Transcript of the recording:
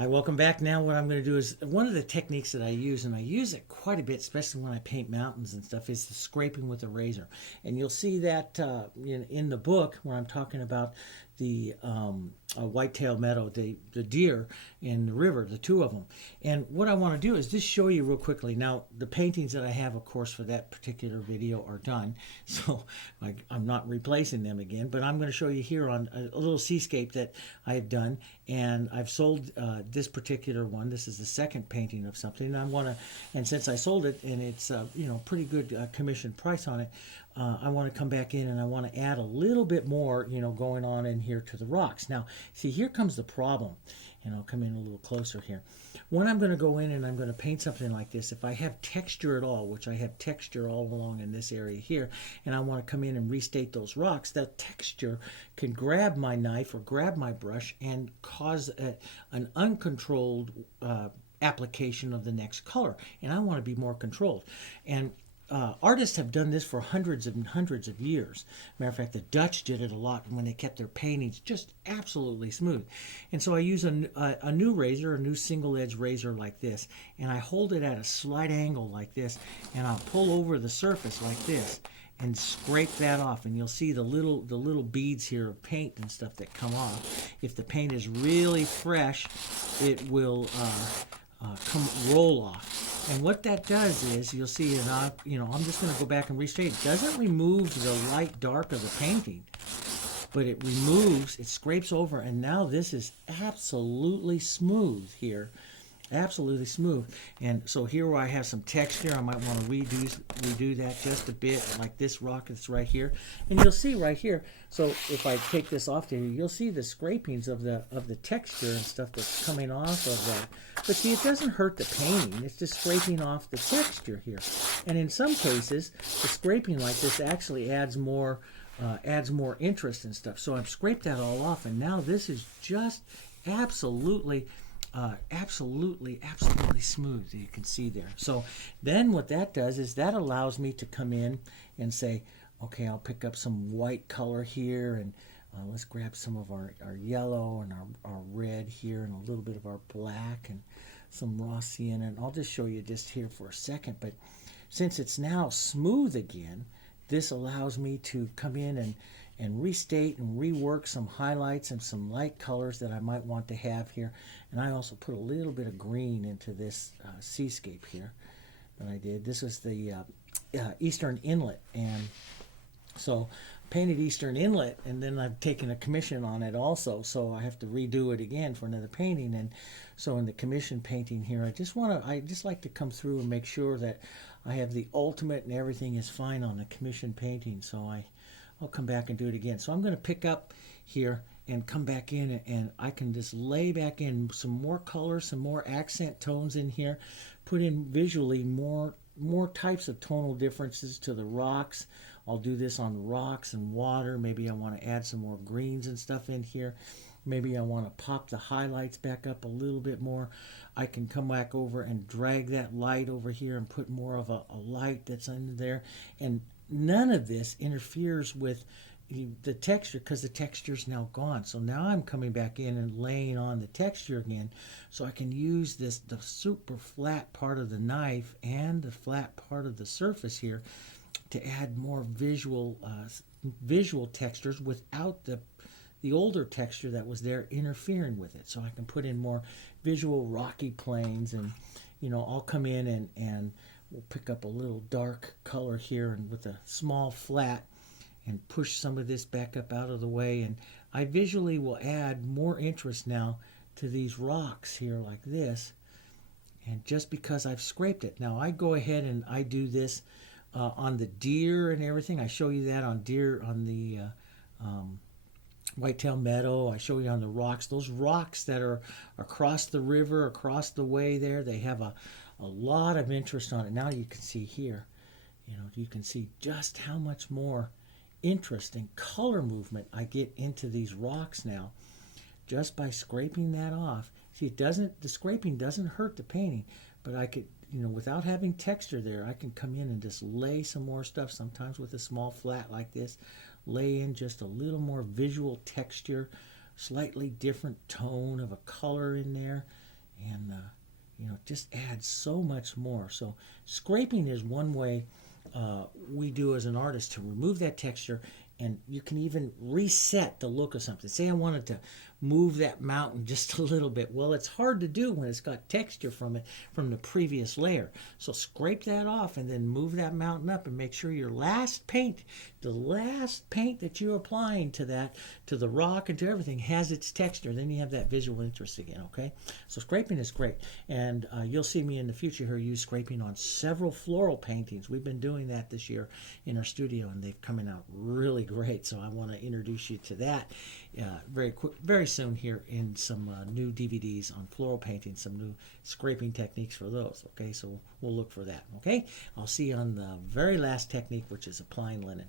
Hi, welcome back. Now what I'm going to do is one of the techniques that I use, and I use it quite a bit, especially when I paint mountains and stuff, is the scraping with a razor. And you'll see that in the book where I'm talking about the white-tailed meadow, the deer in the river, the two of them. And what I want to do is just show you real quickly. Now, the paintings that I have, of course, for that particular video are done, so I'm not replacing them again, but I'm going to show you here on a little seascape that I have done, and I've sold this particular one. This is the second painting of something, and I want to, and since I sold it and it's pretty good commission price on it, I want to come back in and I want to add a little bit more, going on in here to the rocks. Now, see, here comes the problem, and I'll come in a little closer here. When I'm going to go in and I'm going to paint something like this, if I have texture at all, which I have texture all along in this area here, and I want to come in and restate those rocks, that texture can grab my knife or grab my brush and cause an uncontrolled application of the next color, and I want to be more controlled. And artists have done this for hundreds and hundreds of years. Matter of fact, the Dutch did it a lot when they kept their paintings just absolutely smooth. And so I use a new razor, a new single edge razor like this, and I hold it at a slight angle like this, and I'll pull over the surface like this and scrape that off, and you'll see the little beads here of paint and stuff that come off. If the paint is really fresh, it will roll off. And what that does is, you'll see, and I'm just going to go back and restate. It doesn't remove the light dark of the painting, but it scrapes over, and now this is absolutely smooth here. Absolutely smooth. And so here where I have some texture, I might want to redo that just a bit, like this rock that's right here. And you'll see right here, so if I take this off here, you'll see the scrapings of the texture and stuff that's coming off of that. But see, it doesn't hurt the painting. It's just scraping off the texture here. And in some cases, the scraping like this actually adds more interest and stuff. So I've scraped that all off, and now this is just absolutely smooth. You can see there. So then what that does is that allows me to come in and say, okay, I'll pick up some white color here, and let's grab some of our yellow and our red here, and a little bit of our black and some raw sienna. And I'll just show you just here for a second. But since it's now smooth again, this allows me to come in and restate and rework some highlights and some light colors that I might want to have here. And I also put a little bit of green into this seascape here that I did. This is the Eastern Inlet, and so painted Eastern Inlet, and then I've taken a commission on it also, so I have to redo it again for another painting. And so in the commission painting here, I just like to come through and make sure that I have the ultimate and everything is fine on the commission painting. So I'll come back and do it again. So I'm going to pick up here and come back in, and I can just lay back in some more color, some more accent tones in here, put in visually more types of tonal differences to the rocks. I'll do this on rocks and water. Maybe I want to add some more greens and stuff in here. Maybe I want to pop the highlights back up a little bit more. I can come back over and drag that light over here and put more of a light that's under there. And none of this interferes with the texture, because the texture is now gone. So now I'm coming back in and laying on the texture again, so I can use the super flat part of the knife and the flat part of the surface here to add more visual textures without the older texture that was there interfering with it. So I can put in more visual rocky plains, and I'll come in and we'll pick up a little dark color here, and with a small flat, and push some of this back up out of the way. And I visually will add more interest now to these rocks here like this, and just because I've scraped it. Now I go ahead and I do this on the deer and everything. I show you that on deer, on the whitetail meadow. I show you on the rocks. Those rocks that are across the river, across the way there, they have a lot of interest on it. Now you can see here, you can see just how much more interest and color movement I get into these rocks now just by scraping that off. See, the scraping doesn't hurt the painting, but I could, without having texture there, I can come in and just lay some more stuff, sometimes with a small flat like this, lay in just a little more visual texture, slightly different tone of a color in there, and it just adds so much more. So scraping is one way we do as an artist to remove that texture, and you can even reset the look of something. Say I wanted to move that mountain just a little bit. Well, it's hard to do when it's got texture from it from the previous layer. So scrape that off and then move that mountain up and make sure your last paint, the last paint that you're applying to that, to the rock and to everything, has its texture. Then you have that visual interest again, okay? So scraping is great. And you'll see me in the future here use scraping on several floral paintings. We've been doing that this year in our studio, and they've come out really great. So I want to introduce you to that very soon here in some new DVDs on floral painting, some new scraping techniques for those. Okay, so we'll look for that. Okay, I'll see you on the very last technique, which is applying linen.